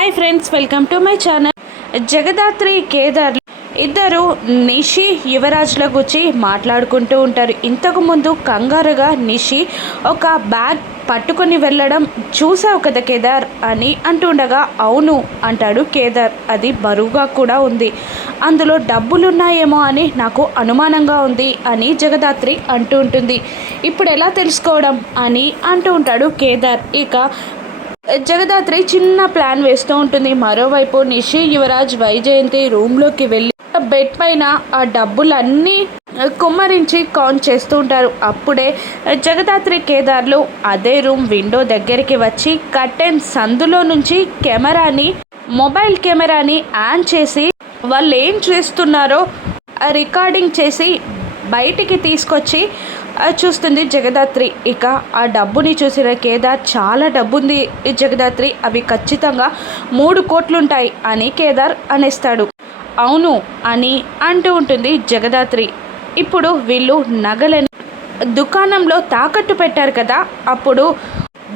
Hi friends, welcome to my channel. Jagadhatri Kedar ఇద్దరు నిషి యువరాజ్ల గురించి మాట్లాడుకుంటూ ఉంటారు. ఇంతకుముందు కంగారుగా నిషి ఒక బ్యాగ్ పట్టుకొని వెళ్ళడం చూసావు కదా కేదార్ అని అంటుండగా, అవును అంటాడు కేదార్. అది బరువుగా కూడా ఉంది, అందులో డబ్బులున్నాయేమో అని నాకు అనుమానంగా ఉంది అని జగదాత్రి అంటూ ఉంటుంది. ఇప్పుడు ఎలా తెలుసుకోవడం అని అంటూ ఉంటాడు కేదార్. ఇక జగదాత్రి చిన్న ప్లాన్ వేస్తూ ఉంటుంది. మరోవైపు నిషి యువరాజ్ వైజయంతి రూమ్లోకి వెళ్ళి బెడ్ పైన ఆ డబ్బులన్నీ కుమ్మరించి కౌంట్ చేస్తూ ఉంటారు. అప్పుడే జగదాత్రి కేదార్లు అదే రూమ్ విండో దగ్గరికి వచ్చి కర్టెన్ సందులో నుంచి మొబైల్ కెమెరాని ఆన్ చేసి వాళ్ళు ఏం చేస్తున్నారో రికార్డింగ్ చేసి బయటికి తీసుకొచ్చి చూస్తుంది జగదాత్రి. ఇక ఆ డబ్బుని చూసిన కేదార్, చాలా డబ్బుంది జగదాత్రి, అవి ఖచ్చితంగా 3 కోట్లుంటాయి అని కేదార్ అనేస్తాడు. అవును అని అంటూ ఉంటుంది జగదాత్రి. ఇప్పుడు వీళ్ళు నగలని దుకాణంలో తాకట్టు పెట్టారు కదా, అప్పుడు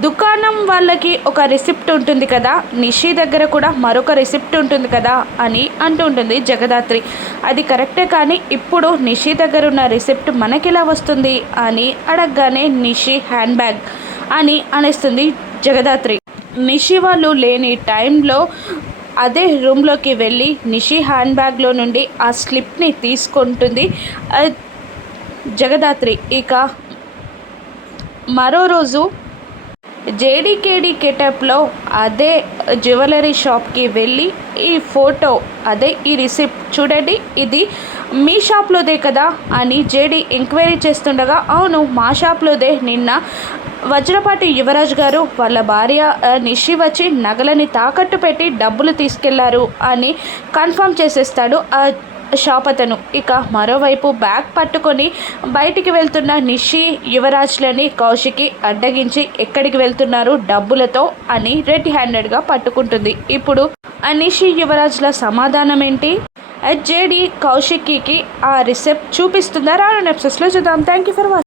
దుకాణం వాళ్ళకి ఒక రిసిప్ట్ ఉంటుంది కదా, నిషి దగ్గర కూడా మరొక రిసిప్ట్ ఉంటుంది కదా అని అంటూ ఉంటుంది జగదాత్రి. అది కరెక్టే, కానీ ఇప్పుడు నిషి దగ్గర ఉన్న రిసిప్ట్ మనకిలా వస్తుంది అని అడగగానే నిషి హ్యాండ్ బ్యాగ్ అని అనేస్తుంది జగదాత్రి. నిషి వాళ్ళు లేని టైంలో అదే రూమ్లోకి వెళ్ళి నిషి హ్యాండ్ బ్యాగ్లో నుండి ఆ స్లిప్ని తీసుకుంటుంది జగదాత్రి. ఇక మరో రోజు జేడీకేడీ గెటప్లో అదే జ్యువెలరీ షాప్కి వెళ్ళి ఈ ఫోటో, అదే ఈ రిసిప్ట్ చూడండి, ఇది మీ షాప్లోదే కదా అని జేడీ ఎంక్వైరీ చేస్తుండగా, అవును మా షాప్లోదే, నిన్న వజ్రపాటి యువరాజ్ గారు వాళ్ళ భార్య నిషి వచ్చి నగలని తాకట్టు పెట్టి డబ్బులు తీసుకెళ్లారు అని కన్ఫర్మ్ చేసేస్తాడు ఆ షాప్ అతను. ఇక మరోవైపు బ్యాగ్ పట్టుకొని బయటికి వెళ్తున్న నిషి యువరాజ్లని కౌశికి అడ్డగించి ఎక్కడికి వెళ్తున్నారు డబ్బులతో అని రెడ్ హ్యాండెడ్గా పట్టుకుంటుంది. ఇప్పుడు ఆ నిషి యువరాజ్ల సమాధానం ఏంటి? జేడీ కౌశిక్కి ఆ రిసిప్ట్ చూపిస్తుందా? రాను ఎపిసోడ్స్లో చూద్దాం. Thank you for watching.